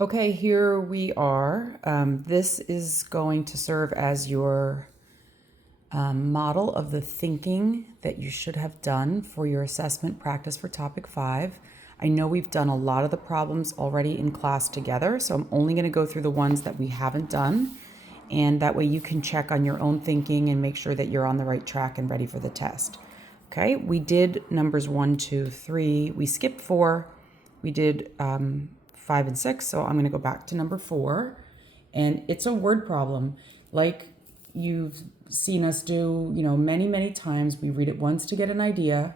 Okay, here we are. This is going to serve as your model of the thinking that you should have done for your assessment practice for topic 5. I know we've done a lot of the problems already in class together, so I'm only going to go through the ones that we haven't done. And that way you can check on your own thinking and make sure that you're on the right track and ready for the test. Okay, we did numbers 1, 2, 3. We skipped 4. We did 5 and 6, so I'm going to go back to number 4. And it's a word problem. Like you've seen us do, many, many times. We read it once to get an idea.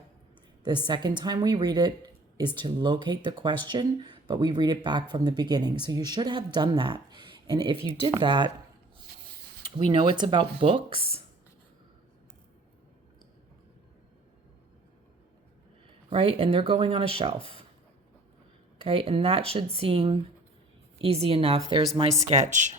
The second time we read it is to locate the question, but we read it back from the beginning. So you should have done that. And if you did that, we know it's about books, right? And they're going on a shelf. Okay, and that should seem easy enough. There's my sketch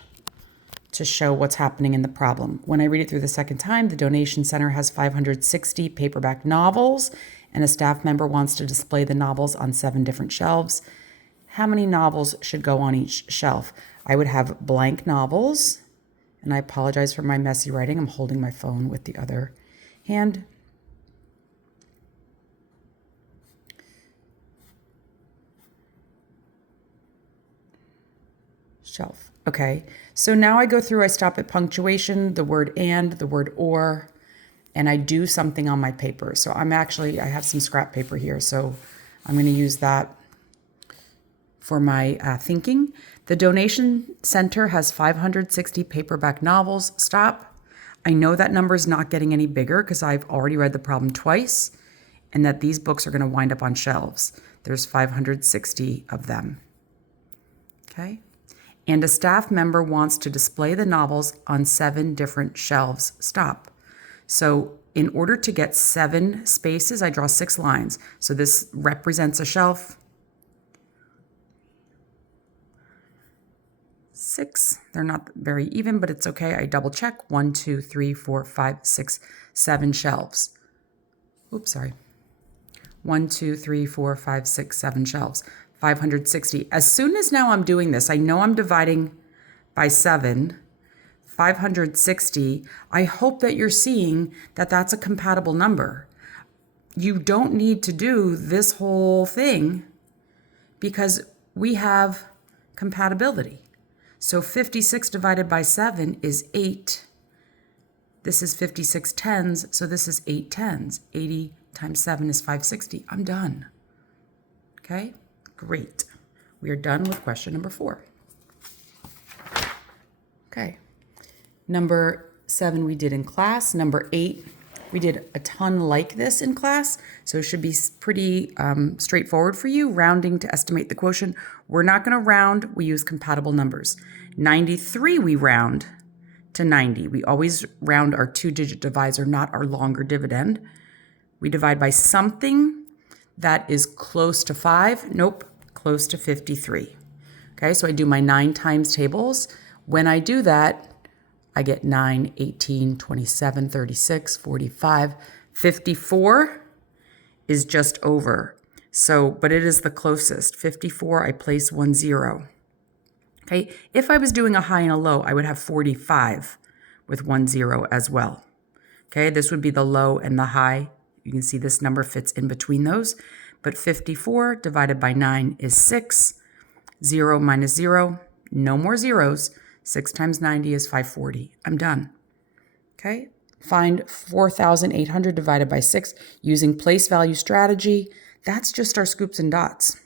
to show what's happening in the problem. When I read it through the second time, the donation center has 560 paperback novels, and a staff member wants to display the novels on 7 different shelves. How many novels should go on each shelf? I would have blank novels, and I apologize for my messy writing. I'm holding my phone with the other hand. Shelf. Okay, so now I go through, I stop at punctuation, the word and, the word or, and I do something on my paper. So I have some scrap paper here, so I'm going to use that for my thinking. The donation center has 560 paperback novels. Stop. I know that number is not getting any bigger because I've already read the problem twice, and that these books are going to wind up on shelves. There's 560 of them. Okay. And a staff member wants to display the novels on 7 different shelves. Stop. So in order to get 7 spaces, I draw 6 lines. So this represents a shelf. 6. They're not very even, but it's okay. I double check. 1, 2, 3, 4, 5, 6, 7 shelves. Oops, sorry. 1, 2, 3, 4, 5, 6, 7 shelves. 560. As soon as now I'm doing this, I know I'm dividing by 7, 560. I hope that you're seeing that that's a compatible number. You don't need to do this whole thing because we have compatibility. So 56 divided by 7 is 8. This is 56 tens, so this is 8 tens. 80 times 7 is 560. I'm done. Okay? Great. We are done with question number 4. Okay. Number 7 we did in class. Number 8, we did a ton like this in class, so it should be pretty straightforward for you. Rounding to estimate the quotient. We're not going to round. We use compatible numbers. 93 we round to 90. We always round our 2-digit divisor, not our longer dividend. We divide by something that is close to 5. Nope, close to 53. Okay, so I do my 9 times tables. When I do that, I get 9, 18, 27, 36, 45, 54 is just over. So, but it is the closest. 54, I place 1 0. Okay, if I was doing a high and a low, I would have 45 with 1 0 as well. Okay, this would be the low and the high. You can see this number fits in between those. But 54 divided by 9 is 6. 0 minus 0, no more zeros. 6 times 90 is 540. I'm done. Okay, find 4,800 divided by 6 using place value strategy. That's just our scoops and dots.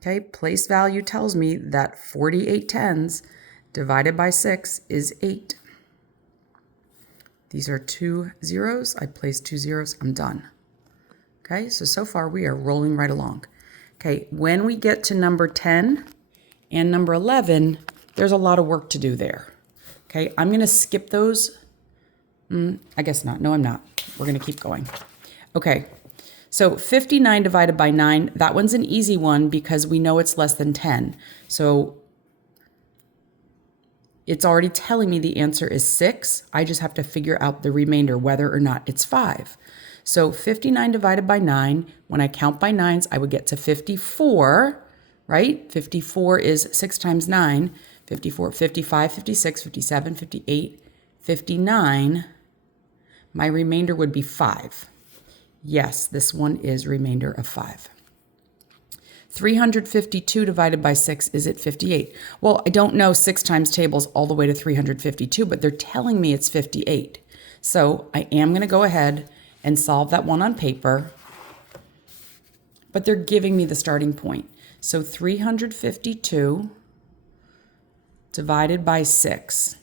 Okay, place value tells me that 48 tens divided by 6 is 8. These are 2 zeros. I place 2 zeros. I'm done. Okay, so far we are rolling right along. Okay, when we get to number 10 and number 11, there's a lot of work to do there. Okay, I'm going to skip those. I guess not. No, I'm not. We're going to keep going. Okay, so 59 divided by 9, that one's an easy one because we know it's less than 10. So it's already telling me the answer is 6. I just have to figure out the remainder, whether or not it's 5. So 59 divided by 9, when I count by nines, I would get to 54, right? 54 is 6 times 9, 54, 55, 56, 57, 58, 59. My remainder would be 5. Yes, this one is remainder of 5. 352 divided by 6, is it 58? Well, I don't know 6 times tables all the way to 352, but they're telling me it's 58. So I am going to go ahead and solve that one on paper, but they're giving me the starting point. So 352 divided by 6.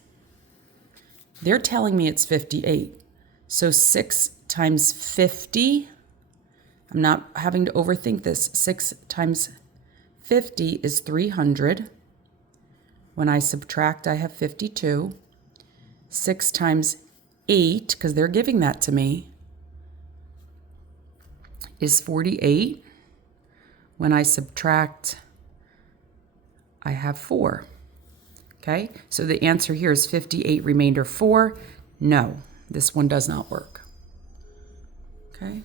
They're telling me it's 58. So 6 times 50, I'm not having to overthink this. 6 times 50 is 300. When I subtract, I have 52. 6 times 8, because they're giving that to me, is 48. When I subtract, I have 4. Okay, so the answer here is 58, remainder 4. No, this one does not work. Okay,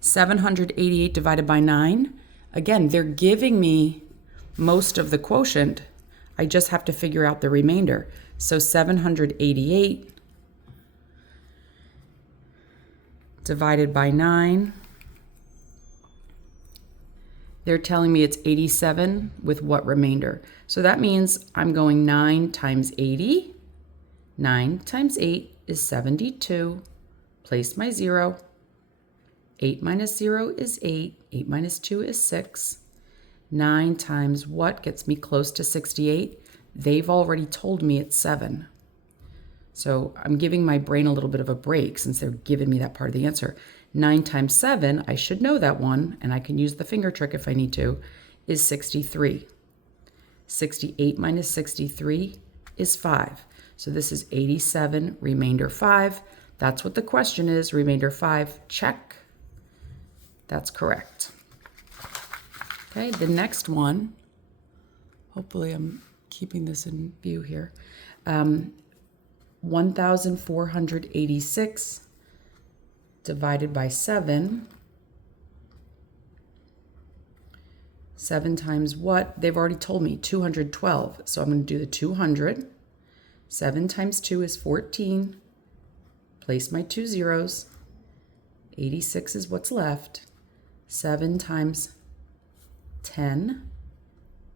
788 divided by 9. Again, they're giving me most of the quotient. I just have to figure out the remainder. So 788 divided by 9. They're telling me it's 87 with what remainder? So that means I'm going 9 times 80. 9 times 8 is 72. Place my 0. 8 minus 0 is 8. 8 minus 2 is 6. 9 times what gets me close to 68? They've already told me it's 7. So I'm giving my brain a little bit of a break since they're giving me that part of the answer. 9 times 7, I should know that one, and I can use the finger trick if I need to, is 63. 68 minus 63 is 5. So this is 87, remainder 5. That's what the question is, remainder 5. Check. That's correct. Okay, the next one, hopefully I'm keeping this in view here. 1,486 divided by 7. 7 times what? They've already told me, 212. So I'm going to do the 200. 7 times 2 is 14. Place my 2 zeros. 86 is what's left. 7 times 10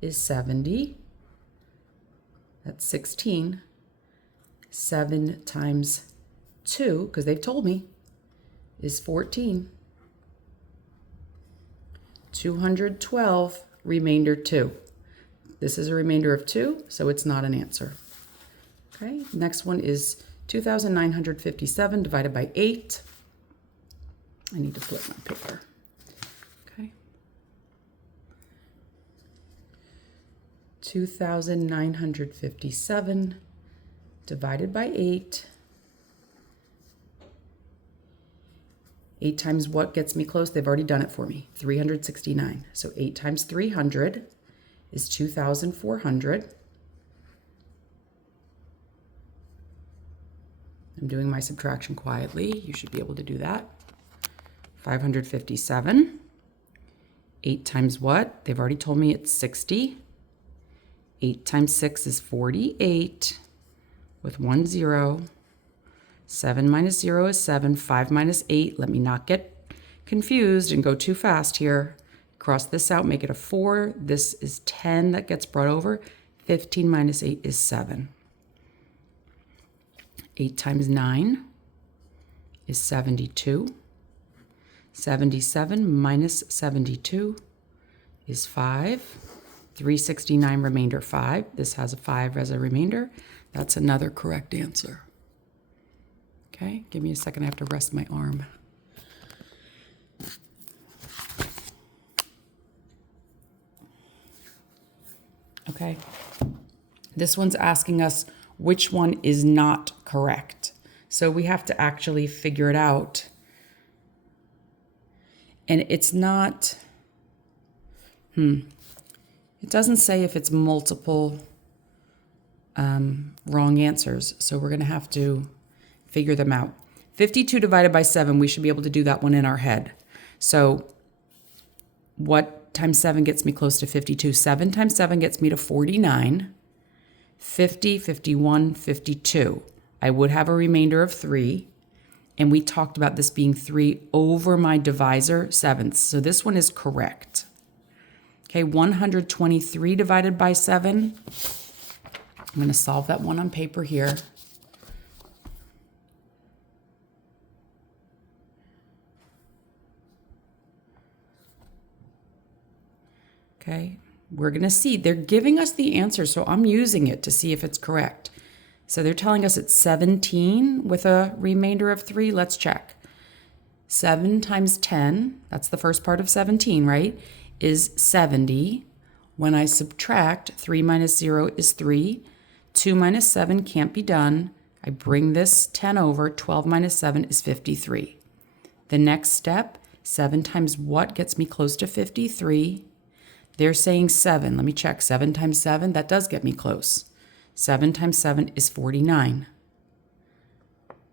is 70. That's 16. 7 times 2, because they've told me, is 14. 212, remainder 2. This is a remainder of 2, so it's not an answer. Okay, next one is 2,957 divided by 8. I need to flip my paper. Okay. 2,957 divided by 8. 8 times what gets me close? They've already done it for me. 369. So 8 times 300 is 2,400. I'm doing my subtraction quietly. You should be able to do that. 557. 8 times what? They've already told me it's 60. 8 times 6 is 48 with 1 0. 7 minus 0 is 7. 5 minus 8. Let me not get confused and go too fast here. Cross this out, make it a 4. This is 10 that gets brought over. 15 minus 8 is 7. 8 times 9 is 72. 77 minus 72 is 5. 369 remainder 5. This has a 5 as a remainder. That's another correct answer. Okay, give me a second. I have to rest my arm. Okay, this one's asking us which one is not correct. So we have to actually figure it out. And it's not, it doesn't say if it's multiple wrong answers. So we're going to have to figure them out. 52 divided by 7, we should be able to do that one in our head. So what times 7 gets me close to 52? 7 times 7 gets me to 49. 50, 51, 52. I would have a remainder of 3. And we talked about this being 3 over my divisor, sevenths. So this one is correct. Okay, 123 divided by 7. I'm going to solve that one on paper here. Okay, we're going to see. They're giving us the answer, so I'm using it to see if it's correct. So they're telling us it's 17 with a remainder of 3. Let's check. 7 times 10, that's the first part of 17, right, is 70. When I subtract, 3 minus 0 is 3. 2 minus 7 can't be done. I bring this 10 over. 12 minus 7 is 53. The next step, 7 times what gets me close to 53? They're saying 7. Let me check. 7 times 7, that does get me close. 7 times 7 is 49.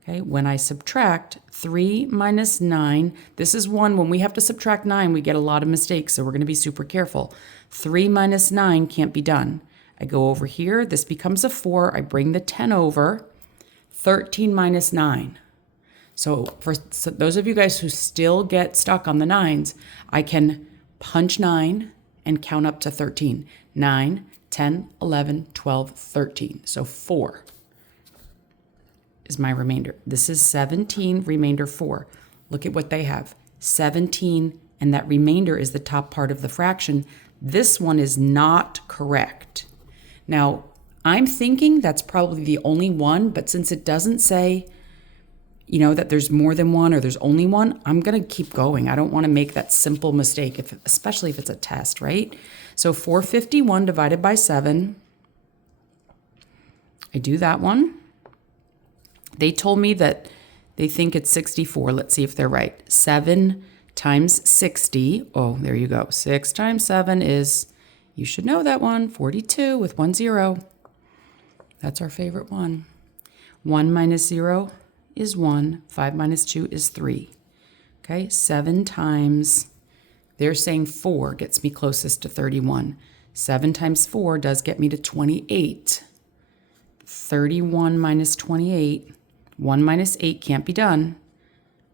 Okay, when I subtract 3 minus 9, this is one, when we have to subtract 9, we get a lot of mistakes, so we're going to be super careful. 3 minus 9 can't be done. I go over here, this becomes a 4, I bring the 10 over, 13 minus 9. So for those of you guys who still get stuck on the 9s, I can punch 9 and count up to 13. 9, 10, 11, 12, 13. So 4 is my remainder. This is 17, remainder 4. Look at what they have. 17, and that remainder is the top part of the fraction. This one is not correct. Now, I'm thinking that's probably the only one, but since it doesn't say, you know, that there's more than one or there's only one, I'm going to keep going. I don't want to make that simple mistake, especially if it's a test, right? So 451 divided by 7. I do that one. They told me that they think it's 64. Let's see if they're right. 7 times 60. Oh, there you go. 6 times 7 is, you should know that one, 42 with 1 0. That's our favorite one. 1 minus 0 is 1. 5 minus 2 is 3. Okay, 7 times, they're saying 4 gets me closest to 31. 7 times 4 does get me to 28. 31 minus 28. 1 minus 8 can't be done.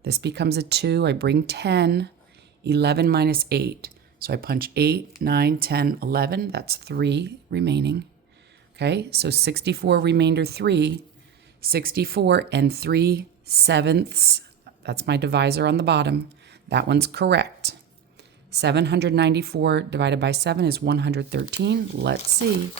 This becomes a 2. I bring 10. 11 minus 8. So I punch 8, 9, 10, 11. That's 3 remaining. Okay, so 64 remainder 3. 64 and 3/7. That's my divisor on the bottom. That one's correct. 794 divided by 7 is 113. Let's see.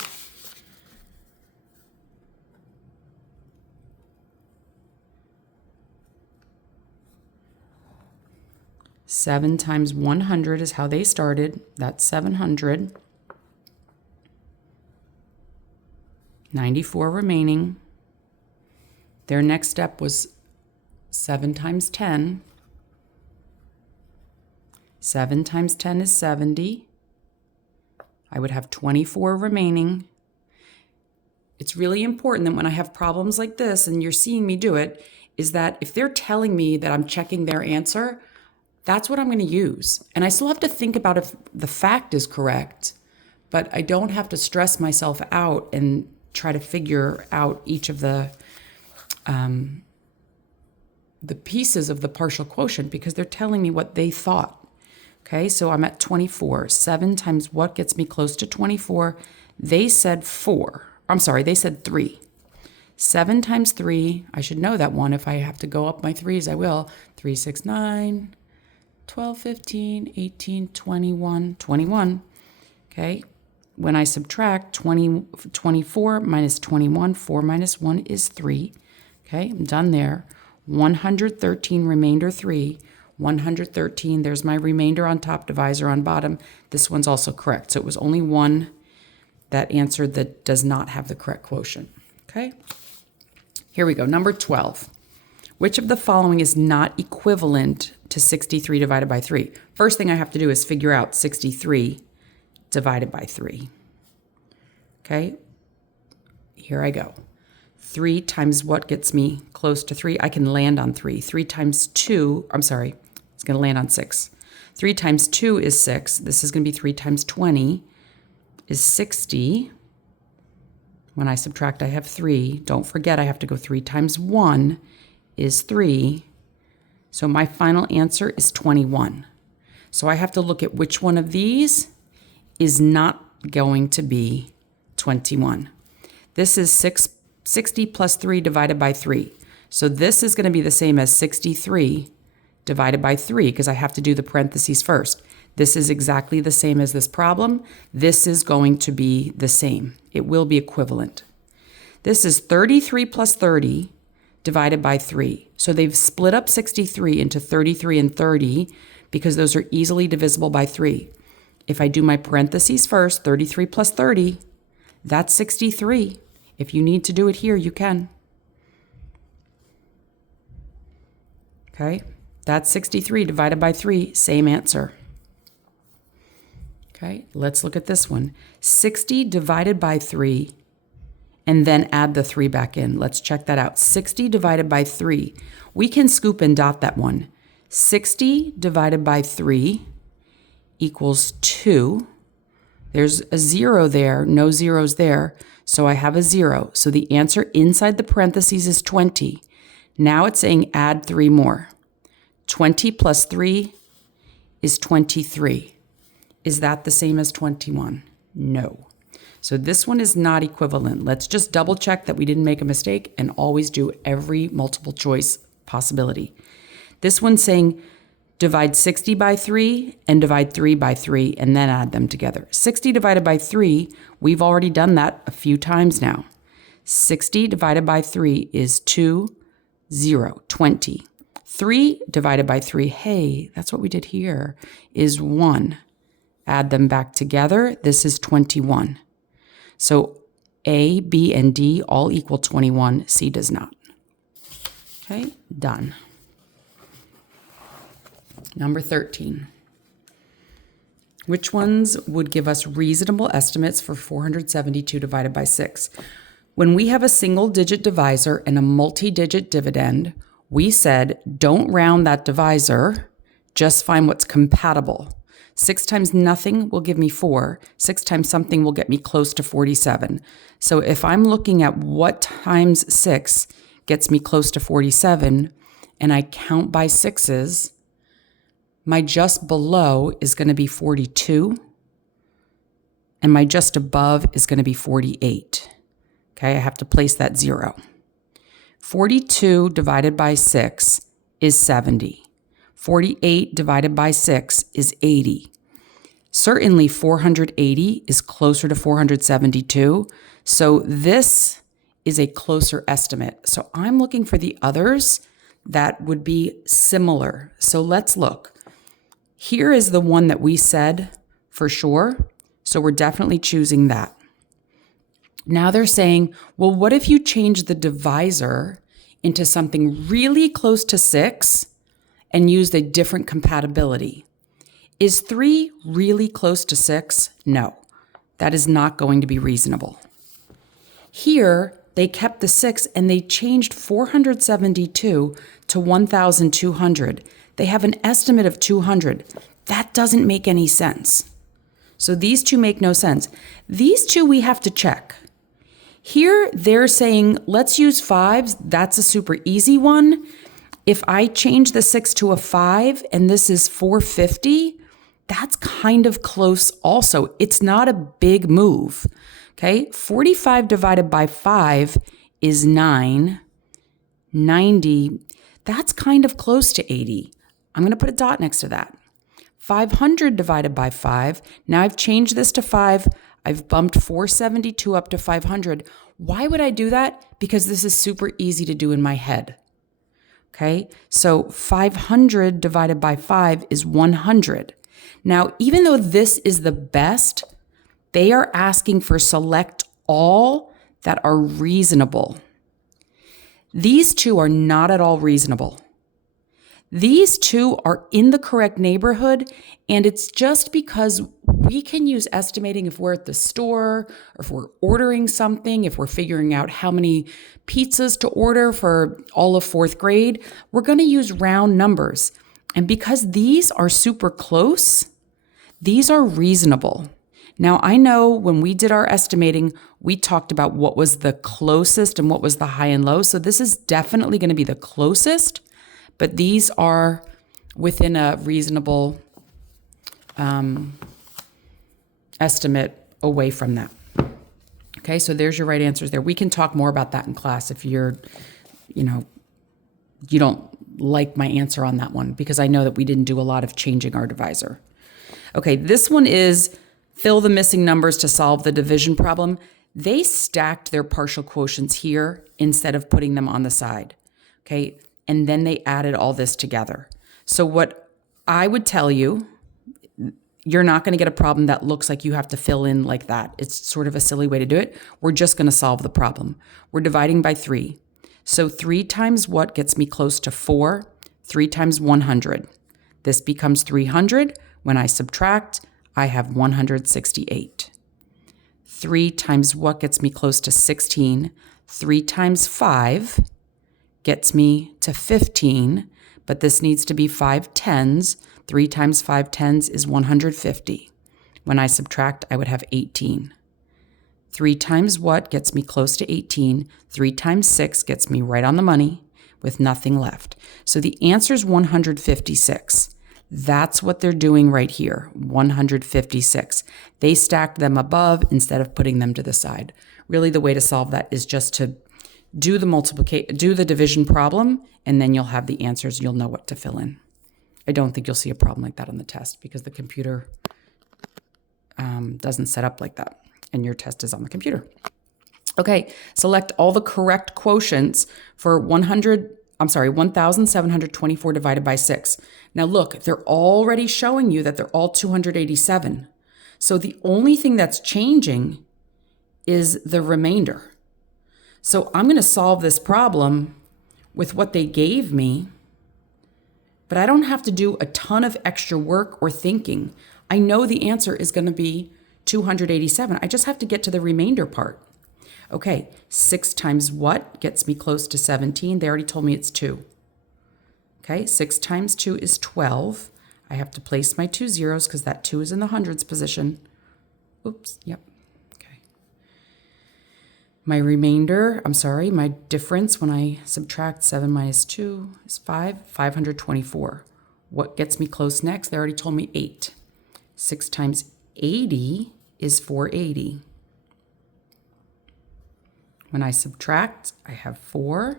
Seven times 100 is how they started. That's 700. 94 remaining. Their next step was 7 times 10. 7 times 10 is 70. I would have 24 remaining. It's really important that when I have problems like this, and you're seeing me do it, is that if they're telling me that I'm checking their answer, that's what I'm going to use. And I still have to think about if the fact is correct, but I don't have to stress myself out and try to figure out each of the pieces of the partial quotient because they're telling me what they thought. Okay, so I'm at 24. 7 times what gets me close to 24? They said 4. I'm sorry, they said 3. 7 times 3, I should know that one. If I have to go up my 3s, I will. 3, 6, 9, 12, 15, 18, 21, 21. Okay, when I subtract 24 minus 21, 4 minus 1 is 3. Okay, I'm done there. 113 remainder 3. 113, there's my remainder on top, divisor on bottom. This one's also correct. So it was only one that answered that does not have the correct quotient. Okay, here we go. Number 12. Which of the following is not equivalent to 63 divided by 3? First thing I have to do is figure out 63 divided by 3. Okay, here I go. 3 times what gets me close to 3? I can land on 3. 3 times 2, I'm sorry, it's going to land on 6. 3 times 2 is 6. This is going to be 3 times 20 is 60. When I subtract, I have 3. Don't forget, I have to go 3 times 1 is 3. So my final answer is 21. So I have to look at which one of these is not going to be 21. This is 60 plus 3 divided by 3. So this is going to be the same as 63 divided by 3 because I have to do the parentheses first. This is exactly the same as this problem. This is going to be the same. It will be equivalent. This is 33 plus 30 divided by 3. So they've split up 63 into 33 and 30 because those are easily divisible by 3. If I do my parentheses first, 33 plus 30, that's 63. If you need to do it here, you can. Okay, that's 63 divided by 3, same answer. Okay, let's look at this one. 60 divided by 3, and then add the 3 back in. Let's check that out. 60 divided by 3. We can scoop and dot that one. 60 divided by 3 equals 2. There's a 0 there, no zeros there, so I have a 0. So the answer inside the parentheses is 20. Now it's saying add 3 more. 20 plus 3 is 23. Is that the same as 21? No. So this one is not equivalent. Let's just double check that we didn't make a mistake and always do every multiple choice possibility. This one's saying divide 60 by 3 and divide 3 by 3 and then add them together. 60 divided by 3, we've already done that a few times now. 60 divided by 3 is 2, 0, 20. 3 divided by 3, hey, that's what we did here, is 1. Add them back together, this is 21. So A, B, and D all equal 21, C does not. Okay, done. Number 13. Which ones would give us reasonable estimates for 472 divided by 6? When we have a single-digit divisor and a multi-digit dividend, we said don't round that divisor, just find what's compatible. 6 times nothing will give me 4. 6 times something will get me close to 47. So if I'm looking at what times 6 gets me close to 47, and I count by 6s, my just below is going to be 42, and my just above is going to be 48. Okay, I have to place that 0. 42 divided by 6 is 70. 48 divided by 6 is 80. Certainly 480 is closer to 472, so this is a closer estimate. So I'm looking for the others that would be similar. So let's look. Here is the one that we said for sure, so we're definitely choosing that. Now they're saying, well, what if you change the divisor into something really close to 6 and used a different compatibility? Is 3 really close to 6? No, that is not going to be reasonable. Here, they kept the 6 and they changed 472 to 1,200. They have an estimate of 200. That doesn't make any sense. So these two make no sense. These two we have to check. Here, they're saying, let's use 5s. That's a super easy one. If I change the 6 to a 5 and this is 450, that's kind of close also. It's not a big move. Okay, 45 divided by 5 is 9. 90, that's kind of close to 80. I'm going to put a dot next to that. 500 divided by 5. Now I've changed this to 5. I've bumped 472 up to 500. Why would I do that? Because this is super easy to do in my head. Okay, so 500 divided by 5 is 100. Now, even though this is the best, they are asking for select all that are reasonable. These two are not at all reasonable. These two are in the correct neighborhood, and it's just because we can use estimating if we're at the store, or if we're ordering something, if we're figuring out how many pizzas to order for all of fourth grade. We're going to use round numbers. And because these are super close, these are reasonable. Now, I know when we did our estimating, we talked about what was the closest and what was the high and low. So this is definitely going to be the closest, but these are within a reasonable estimate away from that. Okay, so there's your right answers there. We can talk more about that in class if you don't like my answer on that one, because I know that we didn't do a lot of changing our divisor. Okay, this one is fill the missing numbers to solve the division problem. They stacked their partial quotients here instead of putting them on the side. Okay, and then they added all this together. So what I would tell you, you're not going to get a problem that looks like you have to fill in like that. It's sort of a silly way to do it. We're just going to solve the problem. We're dividing by 3. So 3 times what gets me close to 4? 3 times 100. This becomes 300. When I subtract, I have 168. 3 times what gets me close to 16? 3 times 5 gets me to 15, but this needs to be 5 tens. 3 times 5 tens is 150. When I subtract, I would have 18. 3 times what gets me close to 18? 3 times 6 gets me right on the money with nothing left. So the answer is 156. That's what they're doing right here, 156. They stacked them above instead of putting them to the side. Really, the way to solve that is just to do the division problem, and then you'll have the answers. You'll know what to fill in. I don't think you'll see a problem like that on the test because the computer doesn't set up like that, and your test is on the computer. Okay, select all the correct quotients for 1,724 divided by 6. Now look, they're already showing you that they're all 287. So the only thing that's changing is the remainder. So I'm going to solve this problem with what they gave me, but I don't have to do a ton of extra work or thinking. I know the answer is going to be 287. I just have to get to the remainder part. Okay, 6 times what gets me close to 17? They already told me it's 2. Okay, 6 times 2 is 12. I have to place my 2 zeros because that 2 is in the hundreds position. Oops, yep. Okay. My difference when I subtract 7 minus 2 is 524. What gets me close next? They already told me 8. 6 times 80 is 480. When I subtract, I have 4.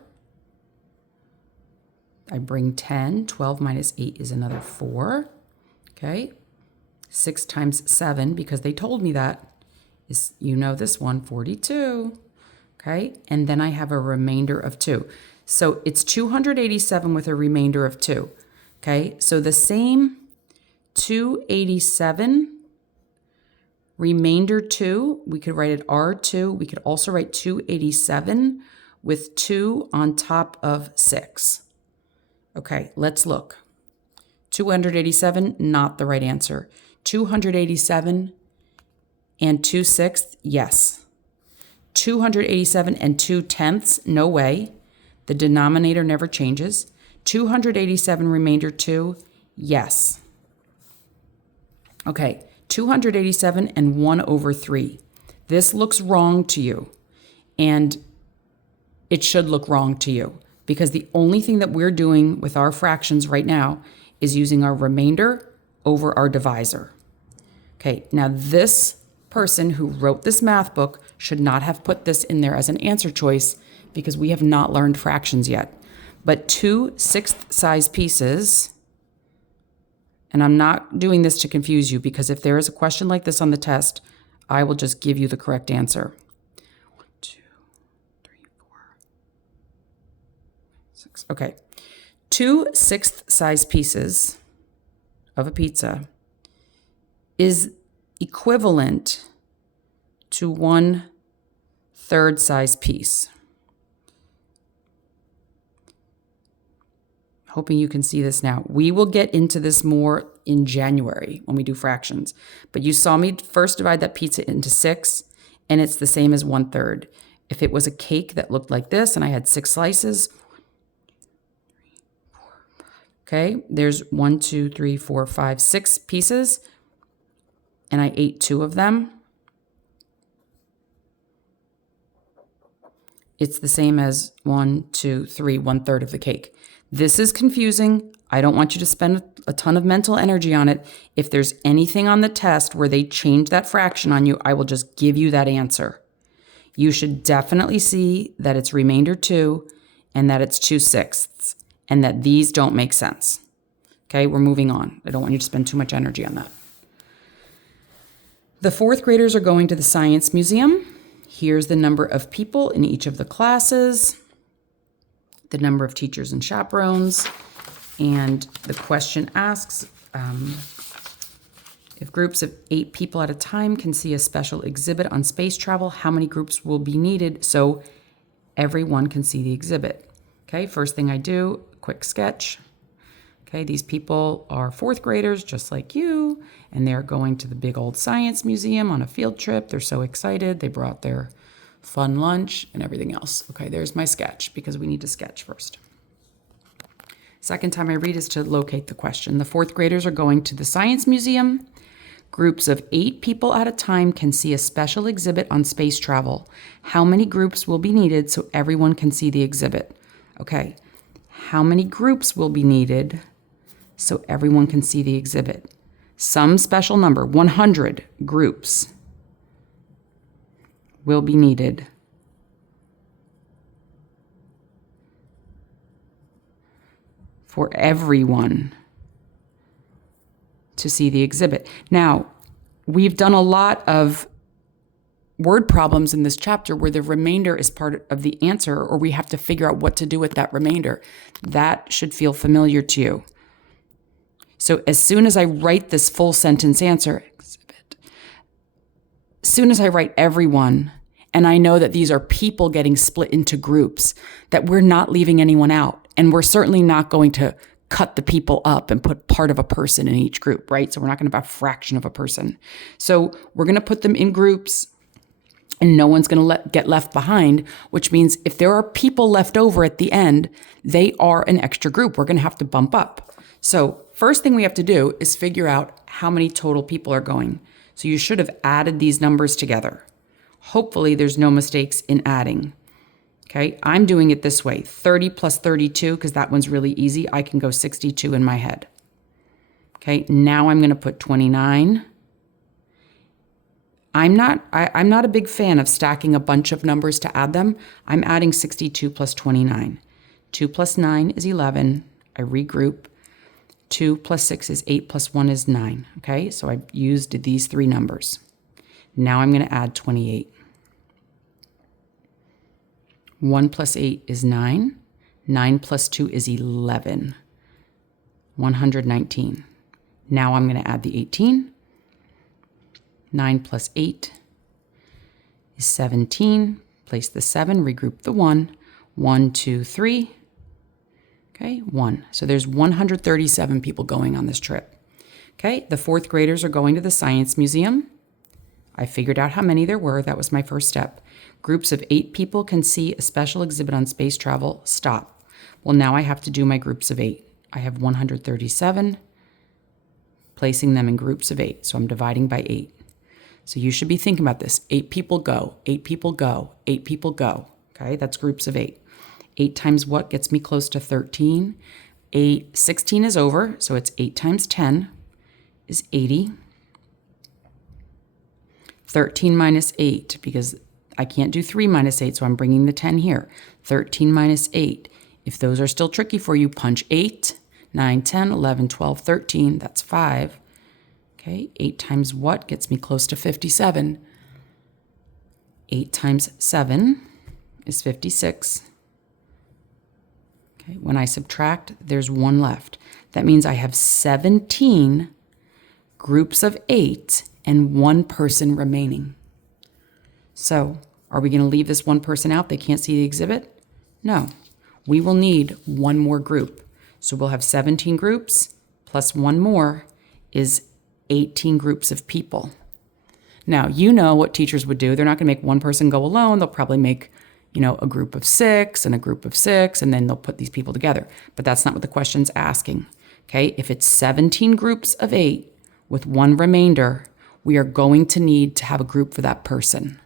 I bring 10. 12 minus 8 is another 4. Okay. 6 times 7, because they told me that, is, this one, 42. Okay. And then I have a remainder of 2. So it's 287 with a remainder of 2. Okay. So the same 287 remainder 2, we could write it R2. We could also write 287 with 2 on top of 6. Okay, let's look. 287, not the right answer. 287 and 2/6, yes. 287 and 2/10, no way. The denominator never changes. 287 remainder 2, yes. Okay. 287 and 1/3. This looks wrong to you, and it should look wrong to you because the only thing that we're doing with our fractions right now is using our remainder over our divisor. Okay, now this person who wrote this math book should not have put this in there as an answer choice because we have not learned fractions yet. But 2 sixth size pieces, and I'm not doing this to confuse you because if there is a question like this on the test, I will just give you the correct answer. 1, 2, 3, 4, 6. Okay. 2 sixth size pieces of a pizza is equivalent to 1 third size piece. hoping you can see this now. We will get into this more in January when we do fractions. But you saw me first divide that pizza into 6, and it's the same as 1/3. If it was a cake that looked like this and I had 6 slices, okay, there's 1, 2, 3, 4, 5, 6 pieces, and I ate 2 of them. It's the same as 1, 2, 3, 1/3 of the cake. This is confusing. I don't want you to spend a ton of mental energy on it. If there's anything on the test where they change that fraction on you, I will just give you that answer. You should definitely see that it's remainder 2 and that it's 2/6 and that these don't make sense. Okay, we're moving on. I don't want you to spend too much energy on that. The 4th graders are going to the Science Museum. Here's the number of people in each of the classes, the number of teachers and chaperones, and the question asks, if groups of 8 people at a time can see a special exhibit on space travel, how many groups will be needed so everyone can see the exhibit? Okay, first thing I do, quick sketch. Okay, these people are 4th graders just like you, and they're going to the big old science museum on a field trip. They're so excited. They brought their fun lunch and everything else. Okay, there's my sketch because we need to sketch first. Second time I read is to locate the question. The 4th graders are going to the Science Museum. Groups of 8 people at a time can see a special exhibit on space travel. How many groups will be needed so everyone can see the exhibit? Okay, how many groups will be needed so everyone can see the exhibit? Some special number, 100 groups will be needed for everyone to see the exhibit. Now, we've done a lot of word problems in this chapter where the remainder is part of the answer, or we have to figure out what to do with that remainder. That should feel familiar to you. So as soon as I write this full sentence answer, exhibit, as soon as I write everyone, and I know that these are people getting split into groups, that we're not leaving anyone out, and we're certainly not going to cut the people up and put part of a person in each group, right? So we're not going to have a fraction of a person. So we're going to put them in groups, and no one's going to get left behind, which means if there are people left over at the end, they are an extra group. We're going to have to bump up. So first thing we have to do is figure out how many total people are going. So you should have added these numbers together. Hopefully there's no mistakes in adding. Okay, I'm doing it this way, 30 plus 32, because that one's really easy. I can go 62 in my head. Okay, now I'm going to put 29. I'm not a big fan of stacking a bunch of numbers to add them. I'm adding 62 plus 29. 2 plus 9 is 11. I regroup. 2 plus 6 is 8 plus 1 is 9. Okay, so I used these 3 numbers. Now I'm going to add 28. 1 plus 8 is 9. 9 plus 2 is 11. 119. Now I'm going to add the 18. 9 plus 8 is 17. Place the 7, regroup the 1. 1, 2, 3. Okay, 1. So there's 137 people going on this trip. Okay, the 4th graders are going to the Science Museum. I figured out how many there were. That was my first step. Groups of 8 people can see a special exhibit on space travel. Stop. Well, now I have to do my groups of 8. I have 137, placing them in groups of 8. So I'm dividing by 8. So you should be thinking about this. 8 people go, 8 people go, 8 people go. Okay, that's groups of 8. 8 times what gets me close to 13? 16 is over, so it's 8 times 10 is 80. 13 minus 8, because I can't do 3 minus 8, so I'm bringing the 10 here. 13 minus 8. If those are still tricky for you, punch 8, 9, 10, 11, 12, 13. That's 5. Okay, 8 times what gets me close to 57? 8 times 7 is 56. Okay, when I subtract, there's 1 left. That means I have 17 groups of 8 and 1 person remaining. So, are we going to leave this 1 person out? They can't see the exhibit? No. We will need 1 more group. So we'll have 17 groups plus one more is 18 groups of people. Now, you know what teachers would do. They're not going to make one person go alone. They'll probably make, a group of 6 and a group of 6, and then they'll put these people together. But that's not what the question's asking. Okay, if it's 17 groups of 8 with one remainder, we are going to need to have a group for that person.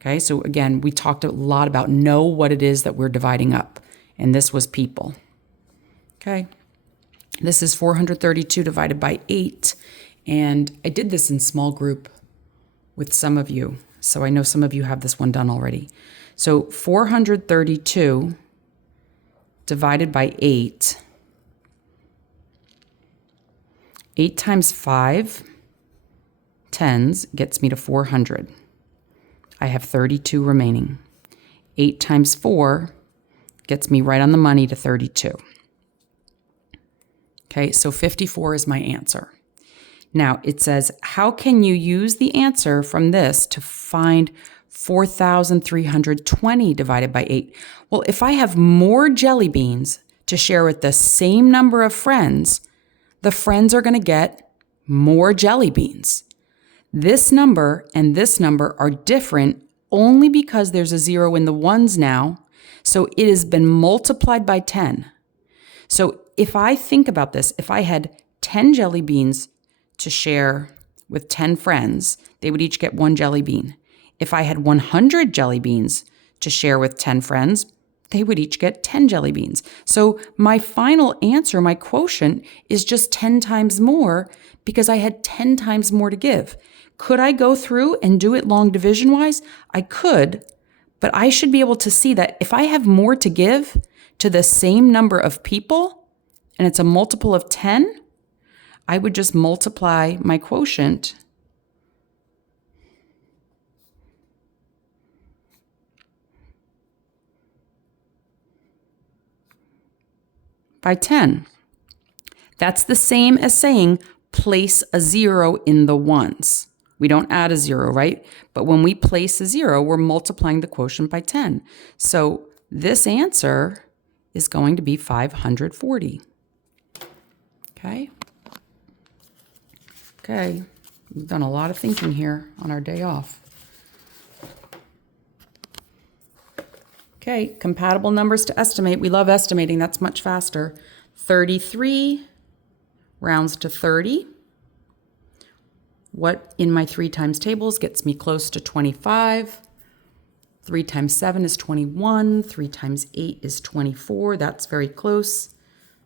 Okay, so again, we talked a lot about know what it is that we're dividing up, and this was people. Okay, this is 432 divided by 8, and I did this in small group with some of you, so I know some of you have this one done already. So 432 divided by 8, 8 times 5 tens gets me to 400. I have 32 remaining. 8 times 4 gets me right on the money to 32. Okay, so 54 is my answer. Now it says, how can you use the answer from this to find 4,320 divided by 8? Well, if I have more jelly beans to share with the same number of friends, the friends are going to get more jelly beans. This number and this number are different only because there's a 0 in the ones now, so it has been multiplied by 10. So if I think about this, if I had 10 jelly beans to share with 10 friends, they would each get 1 jelly bean. If I had 100 jelly beans to share with 10 friends, they would each get 10 jelly beans. So my final answer, my quotient, is just 10 times more because I had 10 times more to give. Could I go through and do it long division-wise? I could, but I should be able to see that if I have more to give to the same number of people, and it's a multiple of 10, I would just multiply my quotient by 10. That's the same as saying place a 0 in the ones. We don't add a 0, right? But when we place a 0, we're multiplying the quotient by 10. So this answer is going to be 540. Okay? Okay, we've done a lot of thinking here on our day off. Okay, compatible numbers to estimate. We love estimating, that's much faster. 33 rounds to 30. What in my 3 times tables gets me close to 25? 3 times 7 is 21. 3 times 8 is 24. That's very close.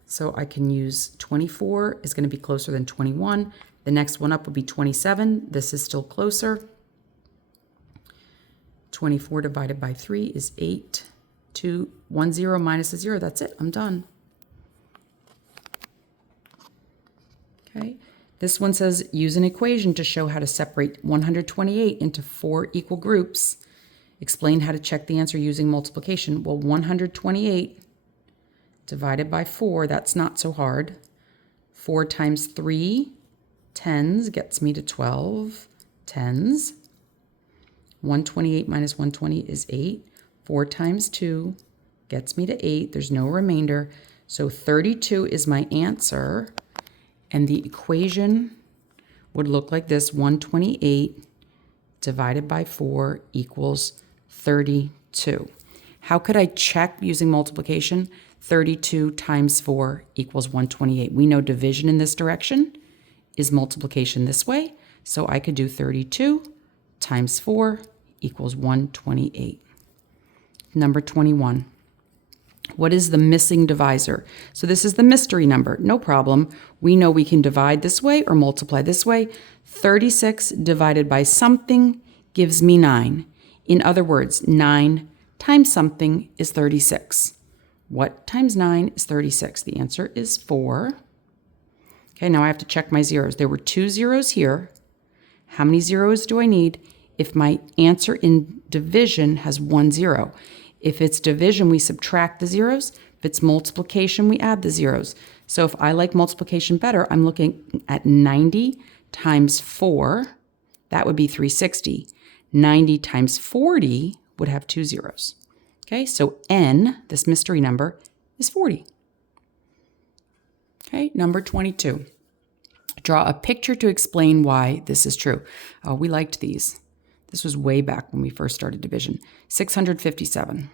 So I can use 24 is going to be closer than 21. The next one up would be 27. This is still closer. 24 divided by 3 is 8. 2, 1, 0 minus a 0. That's it. I'm done. Okay. This one says use an equation to show how to separate 128 into 4 equal groups. Explain how to check the answer using multiplication. Well, 128 divided by 4, that's not so hard. 4 times 3 tens gets me to 12 tens. 128 minus 120 is 8. 4 times 2 gets me to 8. There's no remainder. So 32 is my answer. And the equation would look like this. 128 divided by 4 equals 32. How could I check using multiplication? 32 times 4 equals 128. We know division in this direction is multiplication this way. So I could do 32 times 4 equals 128. Number 21. What is the missing divisor? So this is the mystery number. No problem. We know we can divide this way or multiply this way. 36 divided by something gives me 9. In other words, 9 times something is 36. What times 9 is 36? The answer is 4. Okay, now I have to check my zeros. There were 2 zeros here. How many zeros do I need if my answer in division has 1 0? If it's division, we subtract the zeros. If it's multiplication, we add the zeros. So if I like multiplication better, I'm looking at 90 times 4. That would be 360. 90 times 40 would have 2 zeros. Okay, so n, this mystery number, is 40. Okay, number 22. Draw a picture to explain why this is true. Oh, we liked these. This was way back when we first started division. 657.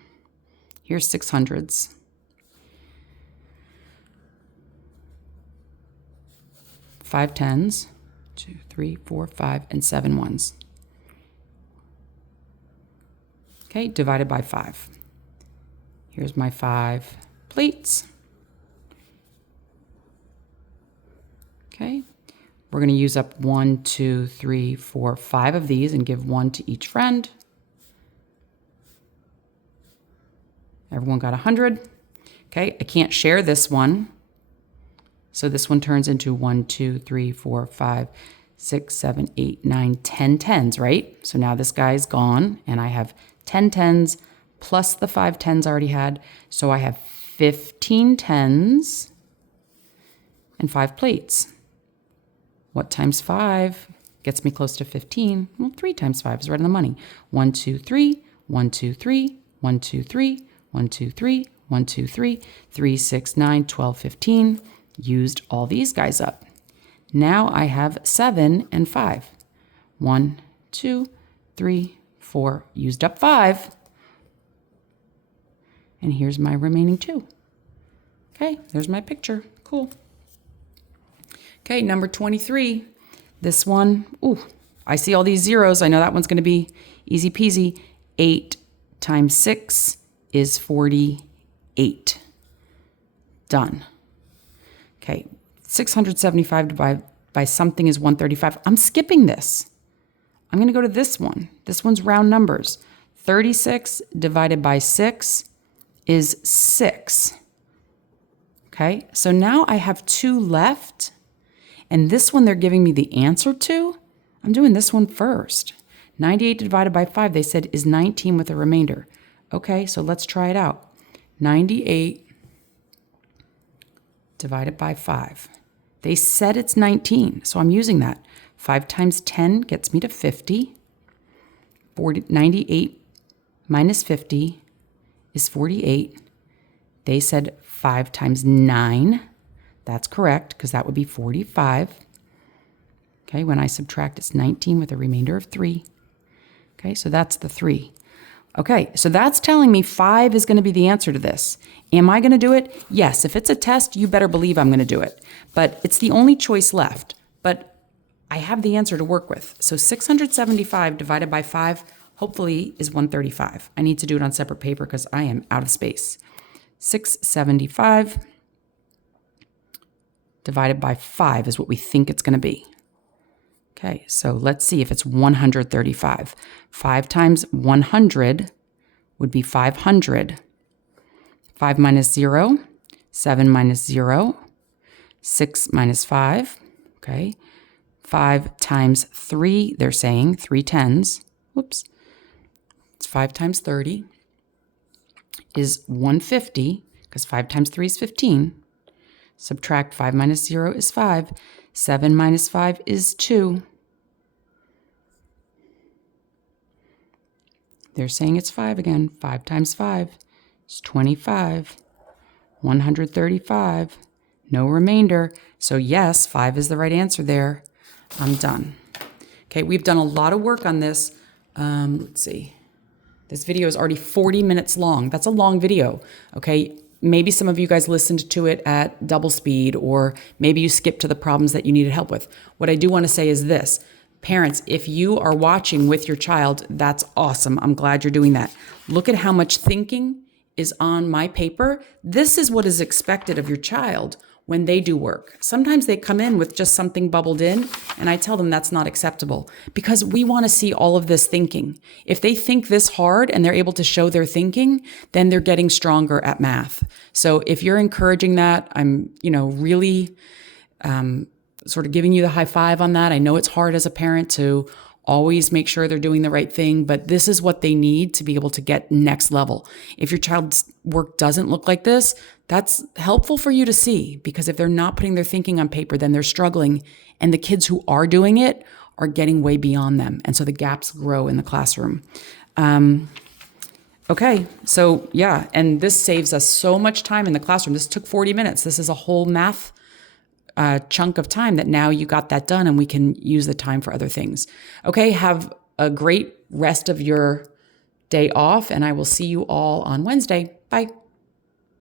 Here's 600s. 5 10s, 2, 3, 4, 5, and 7 1s. Okay, divided by 5. Here's my 5 plates. Okay, we're going to use up 1, 2, 3, 4, 5 of these and give 1 to each friend. Everyone got 100. Okay, I can't share this one. So this one turns into 1, 2, 3, 4, 5, 6, 7, 8, 9, 10 10s, right? So now this guy's gone and I have 10 10s plus the 5 10s I already had. So I have 15 10s and 5 plates. What times 5 gets me close to 15? Well, 3 times 5 is right on the money. 1, 2, 3, 1, 2, 3, 1, 2, 3, 1, 2, 3, 1, 2, 3, 3, 6, 9, 12, 15. Used all these guys up. Now I have 7 and 5. 1, 2, 3, 4. Used up 5. And here's my remaining 2. Okay, there's my picture. Cool. Okay, number 23. This one, ooh, I see all these zeros. I know that one's going to be easy peasy. 8 times 6 is 48. Done. Okay, 675 divided by something is 135. I'm skipping this. I'm going to go to this one. This one's round numbers. 36 divided by 6 is 6. Okay, so now I have 2 left. And this one they're giving me the answer to. I'm doing this one first. 98 divided by 5, they said, is 19 with a remainder. Okay, so let's try it out. 98 divided by 5. They said it's 19, so I'm using that. 5 times 10 gets me to 50. 98 minus 50 is 48. They said 5 times 9. That's correct, because that would be 45. Okay, when I subtract, it's 19 with a remainder of 3. Okay, so that's the 3. Okay, so that's telling me 5 is going to be the answer to this. Am I going to do it? Yes. If it's a test, you better believe I'm going to do it. But it's the only choice left. But I have the answer to work with. So 675 divided by 5, hopefully, is 135. I need to do it on separate paper because I am out of space. 675 divided by 5 is what we think it's going to be. Okay, so let's see if it's 135. 5 times 100 would be 500. 5 minus 0, 7 minus 0, 6 minus 5. Okay, 5 times 3, they're saying, 3 10s. Whoops. It's 5 times 30 is 150, because 5 times 3 is 15. Subtract 5 minus 0 is 5. 7 minus 5 is 2. They're saying it's 5 again. 5 times 5 is 25. 135. No remainder. So yes, 5 is the right answer there. I'm done. Okay, we've done a lot of work on this. Let's see. This video is already 40 minutes long. That's a long video. Okay, maybe some of you guys listened to it at double speed, or maybe you skipped to the problems that you needed help with. What I do want to say is this. Parents, if you are watching with your child, that's awesome. I'm glad you're doing that. Look at how much thinking is on my paper. This is what is expected of your child when they do work. Sometimes they come in with just something bubbled in, and I tell them that's not acceptable because we want to see all of this thinking. If they think this hard and they're able to show their thinking, then they're getting stronger at math. So if you're encouraging that, I'm, really sort of giving you the high five on that. I know it's hard as a parent to always make sure they're doing the right thing, but this is what they need to be able to get next level. If your child's work doesn't look like this, that's helpful for you to see, because if they're not putting their thinking on paper, then they're struggling, and the kids who are doing it are getting way beyond them. And so the gaps grow in the classroom. Okay, so yeah, and this saves us so much time in the classroom. This took 40 minutes. This is a whole math chunk of time that now you got that done and we can use the time for other things. Okay, have a great rest of your day off, and I will see you all on Wednesday. Bye.